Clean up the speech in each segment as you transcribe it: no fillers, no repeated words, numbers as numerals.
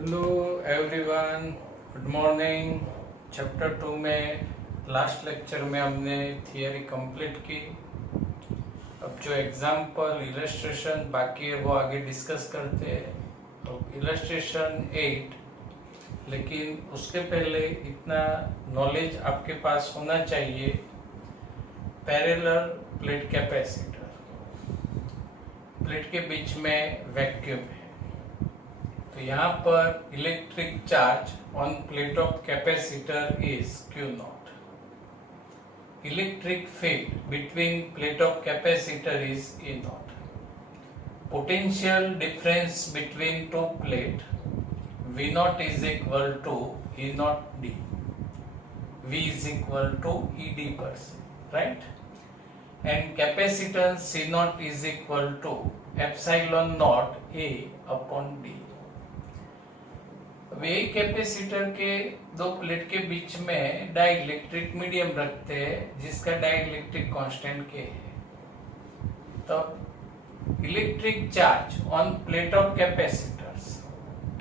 Hello everyone, good morning. Chapter 2 में last lecture में हमने थियरी कंप्लीट की। अब जो एग्जाम्पल इलस्ट्रेशन बाकी है वो आगे डिस्कस करते हैं। अब इलस्ट्रेशन 8, लेकिन उसके पहले इतना नॉलेज आपके पास होना चाहिए। पैरेलल प्लेट कैपेसिटर, प्लेट के बीच में वैक्यूम है, तो यहाँ पर electric charge on plate of capacitor is Q naught. Electric field between plate of capacitor is E naught. Potential difference between two plate V naught is equal to E naught D, V is equal to ED per se, right? And capacitance C naught is equal to epsilon naught A upon D. Way capacitor के दो plate के बीच में dielectric medium रखते हैं जिसका dielectric constant K है। तो electric charge on plate of capacitors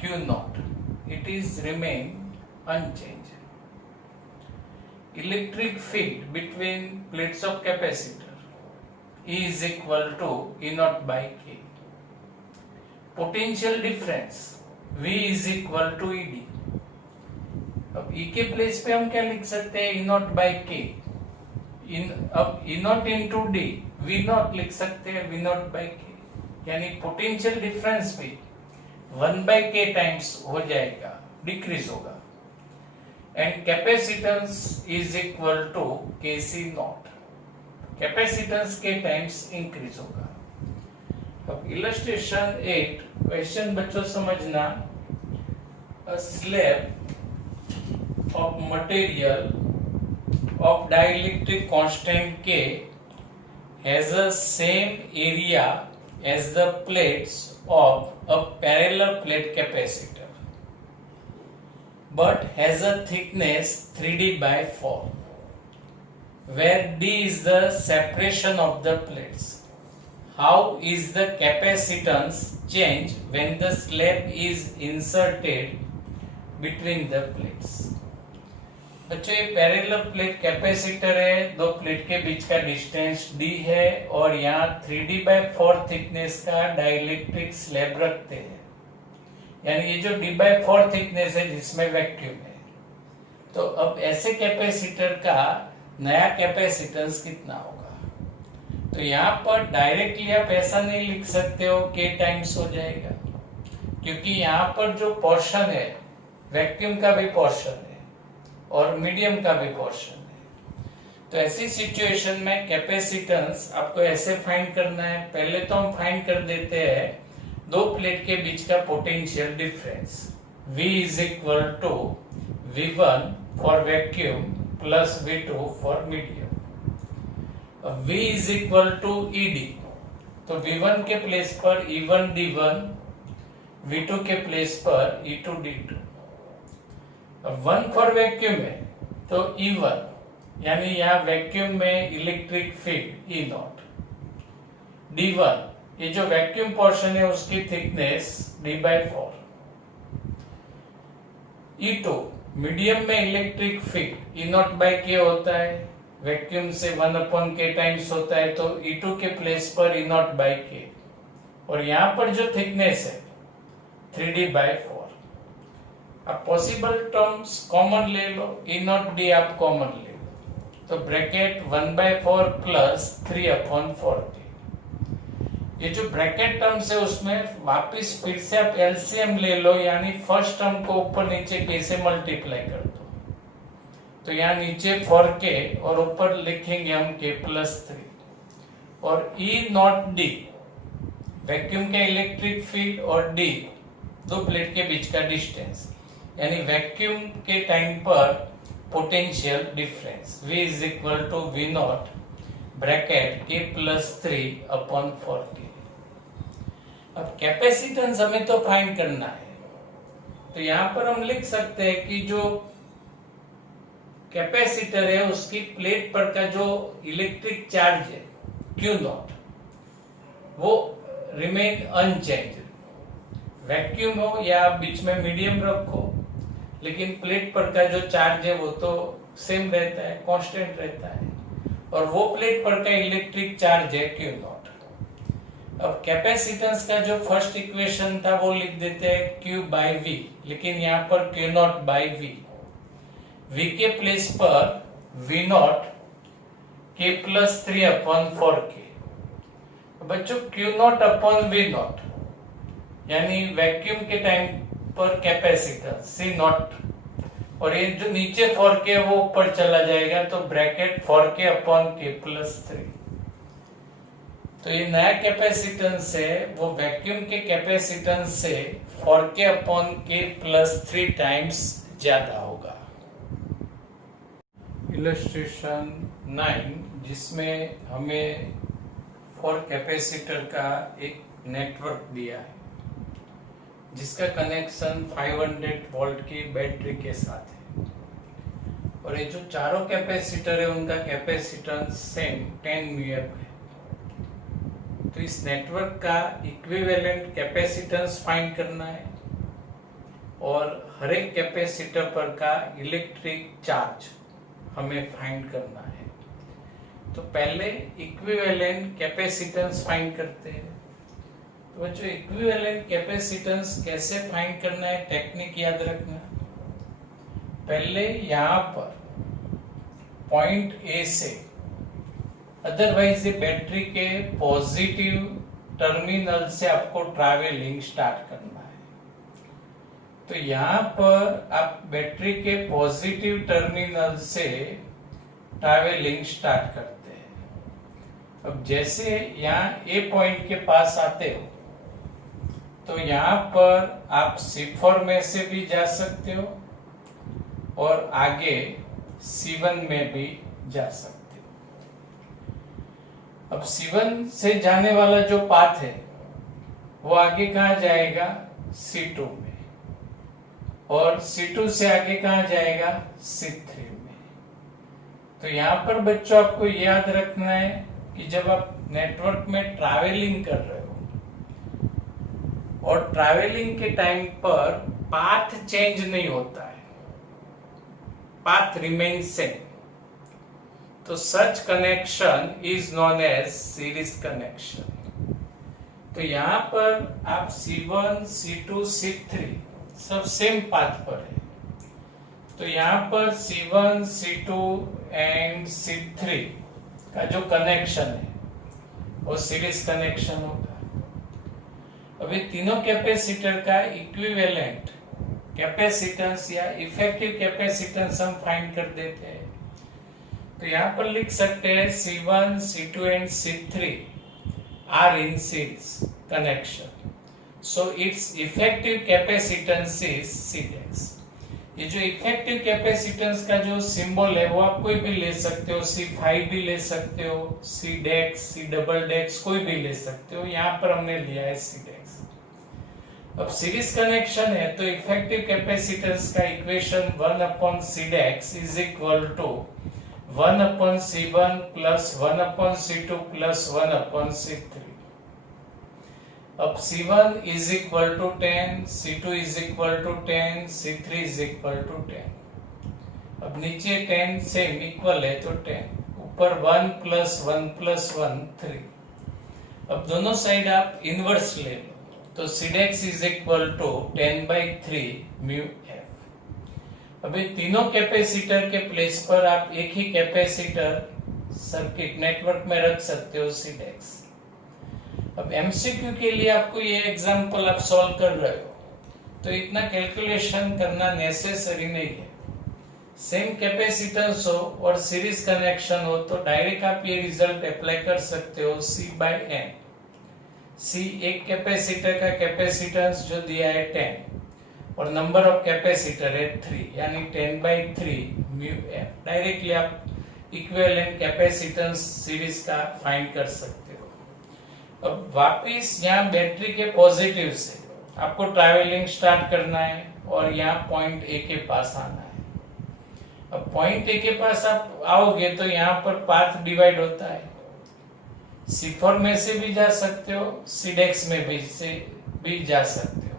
Q naught, it is remain unchanged. Electric field between plates of capacitor E is equal to E naught by K. Potential difference V is equal to ED। अब E के place पे हम क्या लिख सकते हैं? E naught by K। अब E naught into D, V naught लिख सकते हैं V naught by K, यानी पोटेंशियल डिफरेंस भी 1 by K टाइम्स हो जाएगा, डिक्रीज होगा। And capacitance is equal to KC naught, capacitance के टाइम्स इंक्रीज होगा। अब इलस्ट्रेशन 8 क्वेश्चन बच्चों समझना। A slab of material of dielectric constant K has the same area as the plates of a parallel plate capacitor but has a thickness 3D by 4, where D is the separation of the plates. How is the capacitance change when the slab is inserted between the plates? बच्चों ये parallel plate capacitor है, दो plate के बीच का distance D है और यहाँ 3D/4 thickness का डाइलेक्ट्रिक स्लैब रखते हैं, यानी ये जो D/4 थिकनेस है जिसमें वैक्यूम है। तो अब ऐसे कैपेसिटर का नया कैपेसिटेंस कितना होगा? तो यहाँ पर डायरेक्टली आप ऐसा नहीं लिख सकते हो K टाइम्स हो जाएगा, क्योंकि यहाँ पर जो पोर्शन है वैक्यूम का भी पोर्शन है और मीडियम का भी पोर्शन है। तो ऐसी सिचुएशन में कैपेसिटेंस आपको ऐसे फाइंड करना है। पहले तो हम फाइंड कर देते हैं दो प्लेट के बीच का potential difference. V is equal to V1 for vacuum plus V2 for medium. V is equal to ED, तो V1 के प्लेस पर E1 D1, V2 के प्लेस पर E2 D2। अब 1 फॉर वैक्यूम है तो E1, यानी यहाँ वैक्यूम में electric field E not. D1, ये जो वैक्यूम पोर्शन है उसकी थिकनेस D/4। E2, मीडियम में electric field E not by K होता है, वैक्यूम से 1/K टाइम्स होता है, तो E2 के प्लेस पर E नॉट by K, और यहाँ पर जो थिकनेस है 3D/4। अब पॉसिबल टर्म्स कॉमन ले लो, E नॉट D आप कॉमन ले लो, तो ब्रैकेट 1/4 प्लस 3/4K। ये जो ब्रैकेट टर्म्स है उसमें वापिस फिर से आप एलसीएम ले लो, यानी फर्स्ट टर्म को ऊपर नीचे K से मल्टीप्लाई कर दो, तो यहाँ नीचे 4K और ऊपर लिखेंगे हम K+3। और E नॉट D वैक्यूम का इलेक्ट्रिक फील्ड और D दो प्लेट के बीच का डिस्टेंस, यानी वैक्यूम के टाइम पर potential difference V is equal to V not bracket K+3/4K। अब कैपेसिटेंस हमें तो फाइंड करना है, तो यहाँ पर हम लिख सकते हैं कि जो कैपेसिटर है उसकी प्लेट पर का जो इलेक्ट्रिक चार्ज है Q नॉट वो रिमेन अनचेंज्ड, वैक्यूम हो या बीच में मीडियम रखो, लेकिन प्लेट पर का जो चार्ज है वो तो सेम रहता है, कांस्टेंट रहता है, और वो प्लेट पर का इलेक्ट्रिक चार्ज है क्यू नॉट। अब कैपेसिटेंस का जो फर्स्ट इक्वेशन था वो लिख देते हैं Q बाई वी, लेकिन यहाँ पर Q naught by V, V के प्लेस पर V naught K plus 3 upon 4K। बच्चों Q naught upon V naught यानी वैक्यूम के टाइम पर कैपेसिटेंस C नॉट, और ये जो नीचे 4K वो ऊपर चला जाएगा, तो bracket 4K upon K plus 3। तो ये नया कैपेसिटेंस है वो वैक्यूम के कैपेसिटेंस से 4K upon K plus 3 times ज्यादा होगा। इलस्ट्रेशन 9 जिसमें हमें 4 कैपेसिटर का एक नेटवर्क दिया है जिसका कनेक्शन 500 वोल्ट की बैटरी के साथ है, और ये जो चारों कैपेसिटर है उनका कैपेसिटेंस सेम 10 म्यूएफ है। तो इस नेटवर्क का इक्विवेलेंट कैपेसिटेंस फाइंड करना है और हर एक कैपेसिटर पर का इलेक्ट्रिक चार्ज हमें फाइंड करना है। तो पहले इक्विवेलेंट कैपेसिटेंस फाइंड करते हैं। तो जो इक्विवेलेंट कैपेसिटेंस कैसे फाइंड करना है, टेक्निक याद रखना। पहले यहां पर पॉइंट ए से, अदरवाइज ये बैटरी के पॉजिटिव टर्मिनल से आपको ट्रैवलिंग स्टार्ट करना है। तो यहां पर आप बैटरी के पॉजिटिव टर्मिनल से ट्रैवलिंग स्टार्ट करते हैं। अब जैसे यहाँ ए पॉइंट के पास आते हो तो यहाँ पर आप C4 में से भी जा सकते हो और आगे C1 में भी जा सकते हो। अब C1 से जाने वाला जो पाथ है वो आगे कहाँ जाएगा, C2 में, और C2 से आगे कहाँ जाएगा, C3 में। तो यहाँ पर बच्चों आपको याद रखना है कि जब आप नेटवर्क में ट्रैवलिंग कर रहे हो और ट्रैवलिंग के टाइम पर पाथ चेंज नहीं होता है, पाथ रिमेन सेम, तो such connection is known as series connection. तो यहाँ पर आप C1, C2, C3 सब सेम पाथ पर है, तो यहाँ पर C1, C2 एंड C3 का जो कनेक्शन है वो सीरीज कनेक्शन होगा। अभी तीनों कैपेसिटर का इक्विवेलेंट कैपेसिटेंस या इफेक्टिव कैपेसिटेंस हम फाइंड कर देते हैं। तो यहाँ पर लिख सकते हैं C1, C2 and C3 are in series connection, so it's effective capacitance is Cdex। ये जो इफेक्टिव कैपेसिटेंस का जो सिंबल है वो आप कोई भी ले सकते हो, C5 भी ले सकते हो, Cdex, C कोई भी ले सकते हो, यहाँ पर हमने लिया है Cdex। अब सीरीज कनेक्शन है तो इफेक्टिव कैपेसिटेंस का equation 1 upon Cdex is equal to 1 upon C1 plus 1 upon C2 plus 1 upon C3। अब C1 is equal to 10, C2 is equal to 10, C3 is equal to 10। अब नीचे 10 same equal है तो 10, ऊपर 1 plus 1 plus 1 3। अब दोनों side आप inverse ले लो तो Cdex is equal to 10/3 mu F. अभी तीनों कैपेसिटर के प्लेस पर आप एक ही कैपेसिटर सर्किट नेटवर्क में रख सकते हो Cdex। अब एमसीक्यू के लिए आपको ये एग्जांपल आप सॉल्व कर रहे हो तो इतना कैलकुलेशन करना नेसेसरी नहीं है। सेम कैपेसिटेंस हो और सीरीज कनेक्शन हो तो डायरेक्ट आप ये रिजल्ट अप्लाई कर सकते हो C/N। C एक कैपेसिटर का कैपेसिटेंस जो दिया है 10 और नंबर ऑफ कैपेसिटर है 3 यानी 10/3 म्यू एफ। डायरेक्टली आप इक्विवेलेंट कैपेसिटेंस सीरीज का फाइंड कर सकते हो। अब वापिस यहाँ बैटरी के पॉजिटिव से आपको ट्रैवलिंग स्टार्ट करना है और यहाँ पॉइंट ए के पास आना है। अब पॉइंट ए के पास आप आओगे तो यहाँ पर पाथ डिवाइड होता है, C4 में से भी जा सकते हो, Cdex में भी जा सकते हो।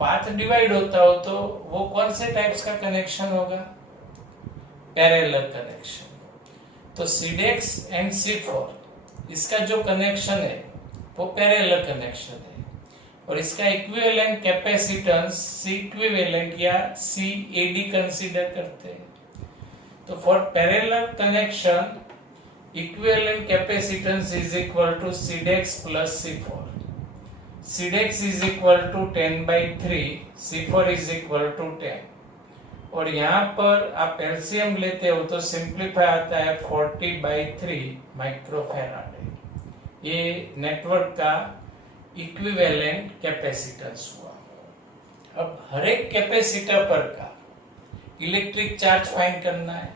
पाथ डिवाइड होता हो तो वो कौन से टाइप्स का कनेक्शन होगा? Parallel connection. तो C-Dex एंड C4 इसका जो कनेक्शन है वो पैरेलल कनेक्शन है, और इसका इक्विवेलेंट कैपेसिटेंस C इक्विवेलेंट या CAD कंसीडर करते हैं। तो for parallel connection equivalent capacitance is equal to C-Dex plus C4। C-Dex is equal to 10/3, C4 is equal to 10, और यहाँ पर आप एलसीएम लेते हो तो सिंप्लीफाई आता है 40/3 माइक्रोफैराड। ये नेटवर्क का इक्विवेलेंट कैपेसिटेंस हुआ। अब हर एक कैपेसिटर पर का इलेक्ट्रिक चार्ज फाइंड करना है।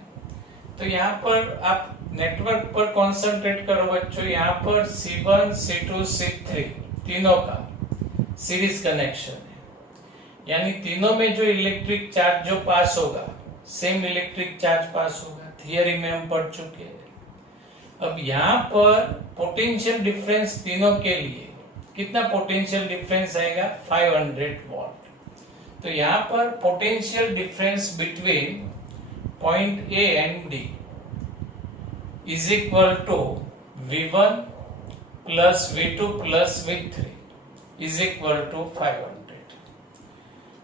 तो यहाँ पर आप नेटवर्क पर कॉन्सेंट्रेट करो बच्चों। यहाँ पर C1, C2, C3 तीनों का सीरीज कनेक्शन है, यानी तीनों में जो इलेक्ट्रिक चार्ज जो पास होगा सेम इलेक्ट्रिक चार्ज पास होगा, थियरी में हम पढ़ चुके हैं। अब यहाँ पर पोटेंशियल डिफरेंस तीनों के लिए कितना पोटेंशियल डिफरेंस आएगा? 500 वॉट। तो यहाँ पर potential difference between point A and D is equal to V1 plus V2 plus V3 is equal to 500।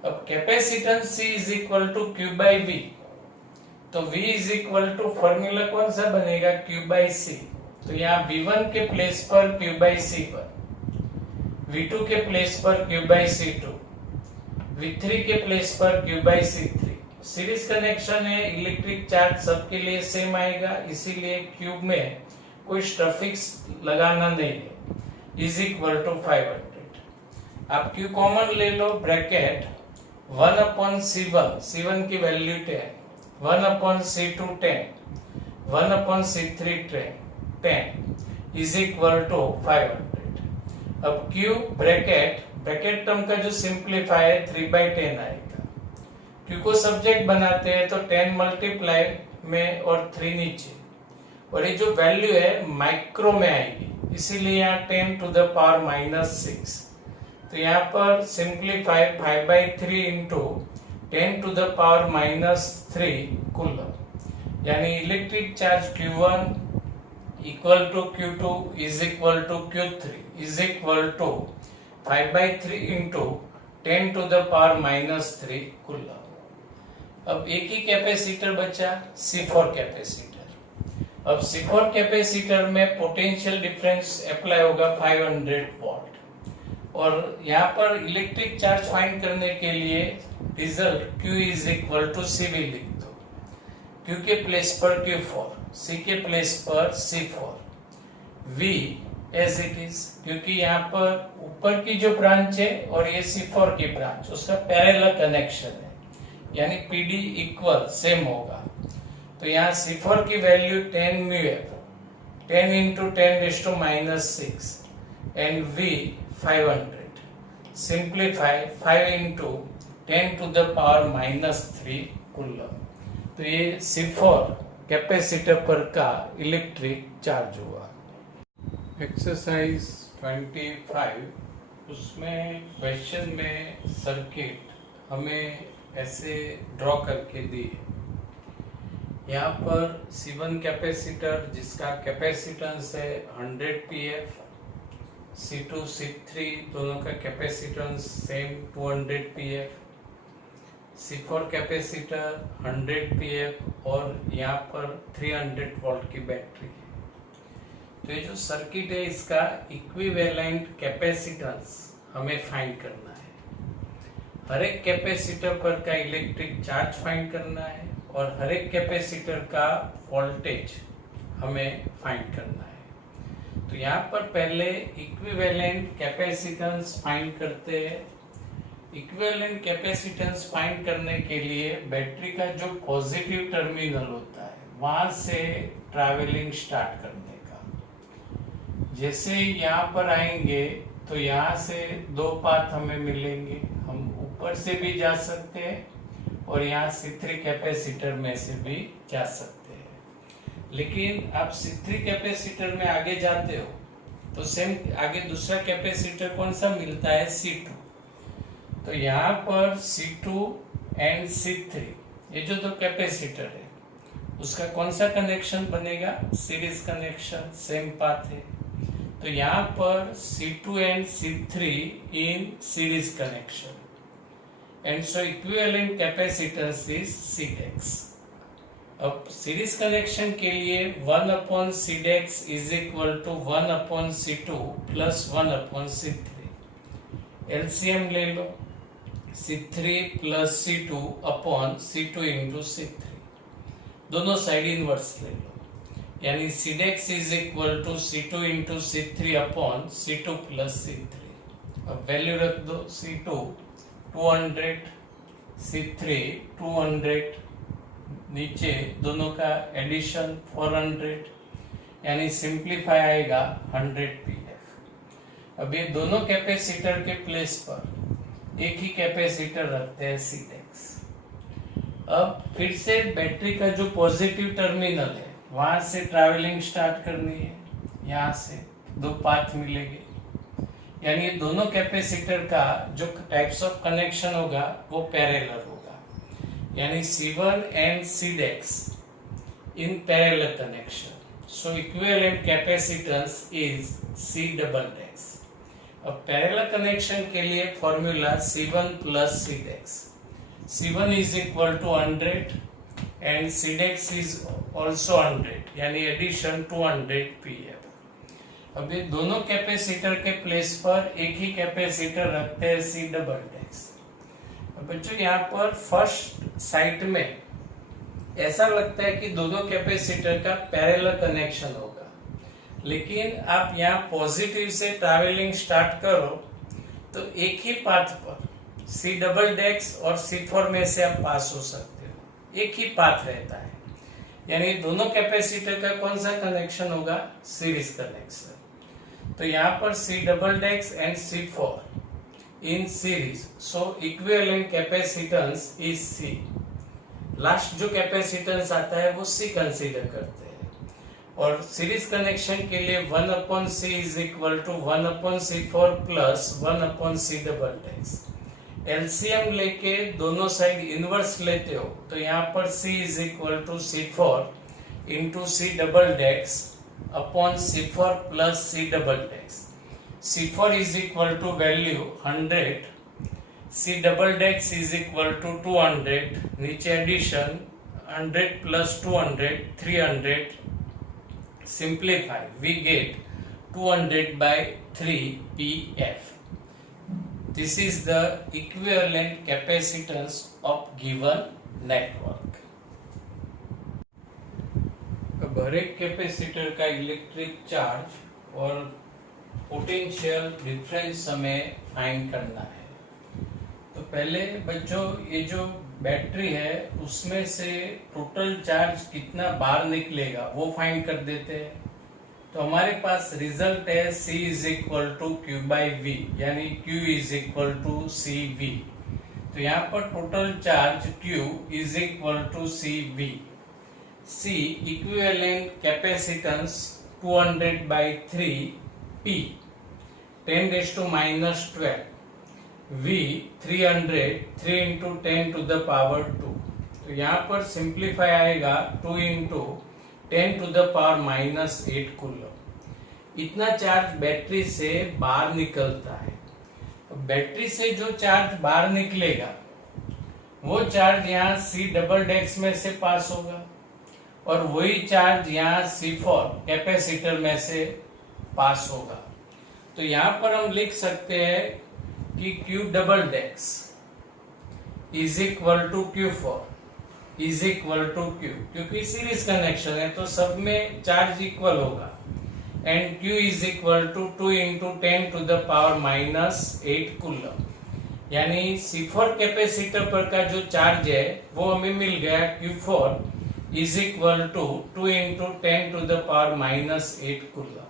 अब capacitance C is equal to Q by V, तो V is equal to formula कौन सा बनेगा? Q by C। तो यहाँ V1 के place पर Q by C1, V2 के प्लेस पर Q बाई C2, V3 के प्लेस पर Q by C3। Series connection है, इलेक्ट्रिक चार्ज सबके लिए सेम आएगा, इसीलिए क्यूब में कोई स्टफिक्स लगाना नहीं है। Is equal to 500। आप Q कॉमन ले लो, ब्रैकेट 1/C1, C1 की value 10, 1/C2 10, 1/C3 10 is equal to 500। अब Q ब्रैकेट टर्म का जो सिंप्लीफाई है 3/10 आएगा। Q को सब्जेक्ट बनाते हैं तो 10 मल्टीप्लाई में और 3 नीचे, और ये जो वैल्यू है माइक्रो में आएगी, इसीलिए यहाँ 10 टू द पावर -6। तो यहाँ पर simplify 5/3 into 10 to the power -3 coulomb, यानी electric charge Q1 equal to Q2 is equal to Q3 is equal to 5/3 into 10 to the power -3 coulomb. अब एक ही कैपेसिटर बचा, C4 कैपेसिटर। अब C4 कैपेसिटर में potential difference apply होगा 500 what, और यहाँ पर इलेक्ट्रिक चार्ज फाइंड करने के लिए result Q is equal to CV लिख दो। Q के प्लेस पर Q4, C के प्लेस पर C4, V as it is, क्योंकि यहाँ पर ऊपर की जो ब्रांच है और ये C4 की ब्रांच उसका पैरेलल कनेक्शन है, यानी PD इक्वल सेम होगा। तो यहाँ C4 की value 10 μF, 10 into 10⁻⁻⁶ and V 500। Simplify 5 into 10 to the power -3 coulomb. तो ये C4 कैपेसिटर पर का इलेक्ट्रिक चार्ज हुआ। एक्सरसाइज 25, उसमें क्वेश्चन में सर्किट हमें ऐसे ड्रॉ करके दी। यहाँ पर C1 कैपेसिटर जिसका कैपेसिटेंस है 100 pF, C2 C3 दोनों का capacitance same 200 pF, C4 capacitor 100 pF और यहाँ पर 300 वोल्ट की बैटरी है। तो ये जो सर्किट है इसका इक्विवेलेंट कैपेसिटेंस हमें फाइंड करना है। हर एक कैपेसिटर पर का इलेक्ट्रिक चार्ज फाइंड करना है और हर एक कैपेसिटर का वोल्टेज हमें फाइंड करना है। तो यहाँ पर पहले इक्विवेलेंट कैपेसिटेंस फाइंड करते हैं। इक्विवेलेंट कैपेसिटेंस फाइंड करने के लिए बैटरी का जो पॉजिटिव टर्मिनल होता है वहां से ट्रैवलिंग स्टार्ट करने का। जैसे यहाँ पर आएंगे तो यहाँ से दो पाथ हमें मिलेंगे, हम ऊपर से भी जा सकते हैं और यहाँ C3 कैपेसिटर में से भी जा सकते हैं। लेकिन आप C3 कैपेसिटर में आगे जाते हो तो सेम आगे दूसरा कैपेसिटर कौन सा मिलता है? C2। तो यहाँ पर C2 एंड C3 ये जो दो कैपेसिटर है उसका कौन सा कनेक्शन बनेगा? सीरीज कनेक्शन, सेम पाथ है। तो यहाँ पर C2 and C3 in series connection and so equivalent capacitance is Cdex। अब सीरीज कनेक्शन के लिए 1/Cdex is equal to 1/C2 plus 1/C3। LCM ले लो, C3 plus C2 upon C2 into C3, दोनों साइड इनवर्स ले लो, यानी Cdex is equal to C2 into C3 upon C2 plus C3। अब वैल्यू रख दो, C2 200, C3 200, नीचे दोनों का एडिशन 400, यानी सिंप्लीफाई आएगा 100 pf। अब ये दोनों कैपेसिटर के प्लेस पर एक ही कैपेसिटर रखते हैं Cdex। अब फिर से बैटरी का जो पॉजिटिव टर्मिनल है वहां से ट्रैवलिंग स्टार्ट करनी है, यहाँ से दो पाथ मिलेंगे, यानी ये दोनों कैपेसिटर का जो टाइप्स ऑफ कनेक्शन होगा वो पैरेलल होगा, यानी C1 and Cdex in parallel connection. So equivalent capacitance is C"X। अब पैरेलल कनेक्शन के लिए formula C1 plus Cdex। C1 is equal to 100 and Cdex is also 100, यानी एडिशन 200 pf। अब ये दोनों कैपेसिटर के प्लेस पर एक ही कैपेसिटर रखते हैं C"X। अब बच्चों यहाँ पर फर्स्ट साइट में ऐसा लगता है कि दोनों कैपेसिटर का पैरेलल कनेक्शन होगा, लेकिन आप यहाँ पॉजिटिव से ट्रैवलिंग स्टार्ट करो तो एक ही पाथ पर C"X और C4 में से आप पास हो सकते हो, एक ही पाथ रहता है, यानी दोनों कैपेसिटर का कौन सा कनेक्शन होगा? Series connection. तो यहाँ पर C"X and C4 in series, so equivalent capacitance is C। Last जो कैपेसिटेंस आता है वो C कंसीडर करते हैं, और सीरीज कनेक्शन के लिए 1/C is equal to 1/C4 plus 1/C"X। LCM लेके दोनों साइड इनवर्स लेते हो तो यहाँ पर C is equal to C4 into C"X upon C4 plus C"X। C4 is equal to value 100, C"X is equal to 200, नीचे addition 100 plus 200 300, simplify we get 200/3 pf। This is the equivalent capacitance of given network। अब हर एक capacitor का electric charge और potential difference हमें find करना है। तो पहले बच्चों ये जो बैटरी है उसमें से टोटल चार्ज कितना बाहर निकलेगा वो फाइंड कर देते हैं। तो हमारे पास रिजल्ट है C is equal to Q/V, यानी Q is equal to CV। तो यहाँ पर total charge Q is equal to CV। C equivalent capacitance 200/3 P 10⁻⁻12, V 300, 3 into 10⁻²। तो यहाँ पर सिंप्लीफाई आएगा 2 इंटू 10⁻⁻8 कूलम। इतना चार्ज बैटरी से बाहर निकलता है। बैटरी से जो चार्ज बाहर निकलेगा वो चार्ज यहाँ C"X में से पास होगा, और वही चार्ज यहाँ C4 कैपेसिटर में से पास होगा। तो यहाँ पर हम लिख सकते हैं कि Q"X is equal to Q4 is equal to Q, क्योंकि सीरीज कनेक्शन है तो सब में चार्ज इक्वल होगा, and Q is equal to 2 into 10⁻⁻8 coulomb. यानी C4 कैपेसिटर पर का जो चार्ज है वो हमें मिल गया Q4 is equal to 2 into 10⁻⁻8 coulomb.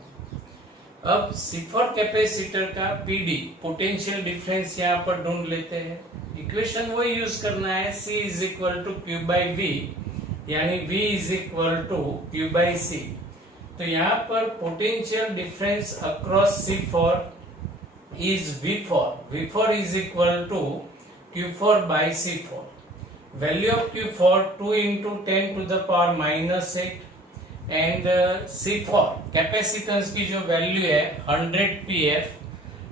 अब C4 कैपेसिटर का PD पोटेंशियल डिफरेंस यहाँ पर ढूंढ लेते हैं। इक्वेशन वही यूज करना है, C is equal to Q/V, यानी V is equal to Q/C। तो यहाँ पर potential difference across C4 is V4 is equal to Q4 by C4. Value of Q4 2 into 10 to the power minus 8 and C4 capacitance की जो value है 100 pf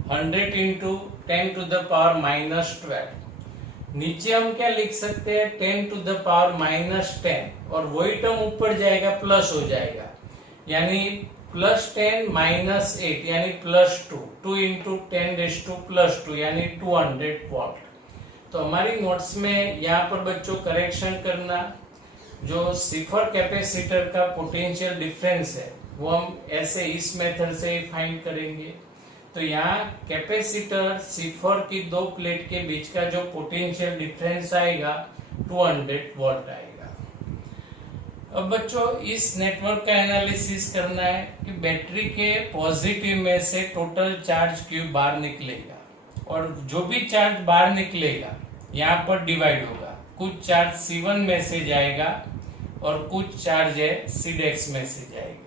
100 into 10 to the power minus 12. नीचे हम क्या लिख सकते हैं 10 to the power minus 10 और वही टर्म ऊपर जाएगा प्लस हो जाएगा यानी प्लस 10 माइनस 8 यानी plus 2 2 into 10 raise to plus 2 यानी 200 वॉट। तो हमारी नोट्स में यहाँ पर बच्चों करेक्शन करना, जो C4 कैपेसिटर का पोटेंशियल डिफरेंस है वो हम ऐसे इस मेथड से ही फाइंड करेंगे। तो यहाँ कैपेसिटर C4 की दो प्लेट के बीच का जो पोटेंशियल डिफरेंस आएगा 200 वॉट आएगा। अब बच्चों इस नेटवर्क का एनालिसिस करना है कि बैटरी के पॉजिटिव में से टोटल चार्ज Q बाहर निकलेगा और जो भी चार्ज बाहर निकलेगा यहाँ पर डिवाइड होगा, कुछ चार्ज C1 में से जाएगा और कुछ चार्ज है Cdex में से जाएगा।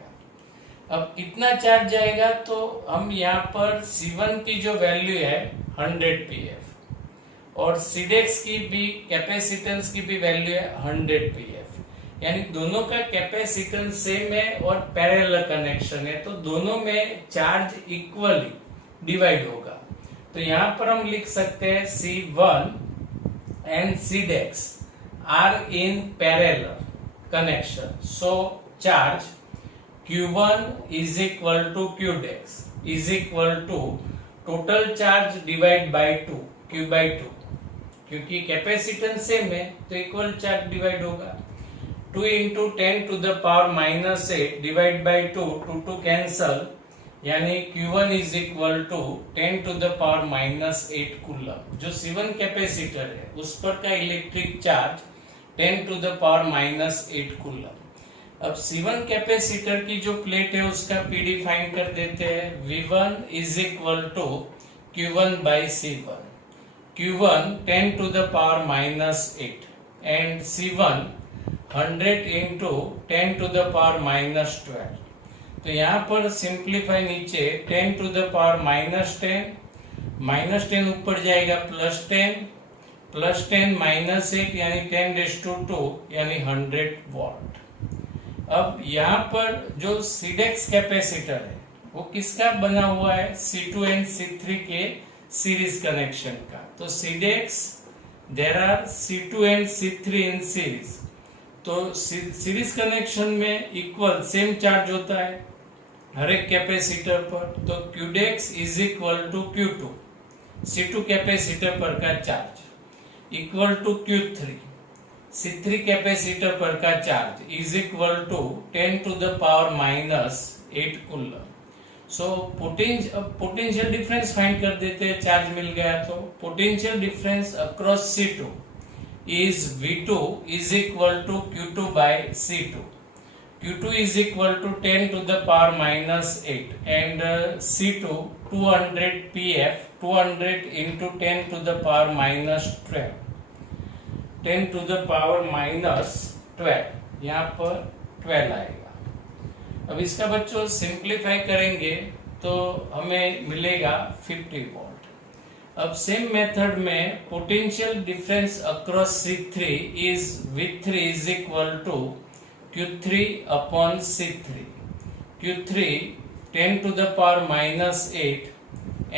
अब कितना चार्ज जाएगा तो हम यहाँ पर C1 की जो वैल्यू है 100 pf और Cdex की भी कैपेसिटेंस की भी वैल्यू है 100 pf, यानी दोनों का कैपेसिटेंस सेम है और पैरेलल कनेक्शन है तो दोनों में चार्ज इक्वली डिवाइड होगा। तो यहाँ पर हम लिख सकते हैं C1 and Cdex are in parallel connection, so charge Q1 is equal to Qdex is equal to total charge divide by 2 Q by 2, क्योंकि कैपेसिटेंस सेम है तो इक्वल चार्ज डिवाइड होगा। 2 into 10 to the power minus 8 divide by 2 2 cancel यानी Q1 is equal to 10 to the power minus 8 coulomb. जो C1 capacitor है उस पर का electric charge 10 to the power minus 8 coulomb. अब C1 कैपेसिटर की जो प्लेट है उसका PD फाइंड कर देते हैं। V1 is equal to Q1 by C1, Q1 10 to the power minus 8 and C1 100 into 10 to the power minus 12। तो यहाँ पर सिंप्लीफाई नीचे 10 to the power minus 10 ऊपर जाएगा प्लस 10 माइनस 8 यानी 10 रेज टू 2 यानी 100 वॉट। अब यहाँ पर जो Cdex कैपेसिटर है वो किसका बना हुआ है C2 एंड C3 के सीरीज कनेक्शन का। तो Cdex there are C2 and C3 in series, तो सीरीज कनेक्शन में इक्वल सेम चार्ज होता है हर एक कैपेसिटर पर। तो Qdex is equal to Q2 C2 capacitor पर का charge equal to Q3 C3 capacitor पर का charge is equal to 10 to the power minus 8 कूलम। सो पोटेंशियल डिफरेंस फाइंड कर देते हैं, चार्ज मिल गया तो potential difference across C2 is V2 is equal to Q2 by C2. Q2 is equal to 10 to the power minus 8 and C2 200 pf 200 into 10 to the power minus 12 10 to the power minus 12 यहाँ पर 12 आएगा। अब इसका बच्चों simplify करेंगे तो हमें मिलेगा 50 वॉट। अब सेम मेथड में potential difference across C3 is V3 is equal to Q3 upon C3, Q3 10 to the power minus 8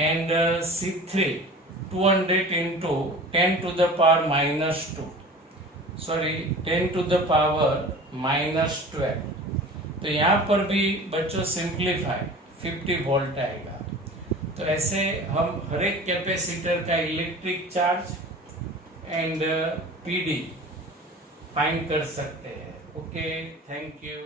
and C3 200 into 10 to the power minus 2 10 to the power minus 12। तो यहाँ पर भी बच्चों simplify 50 volt आएगा। तो ऐसे हम हर एक कैपेसिटर का electric charge and PD find कर सकते हैं। Okay, thank you.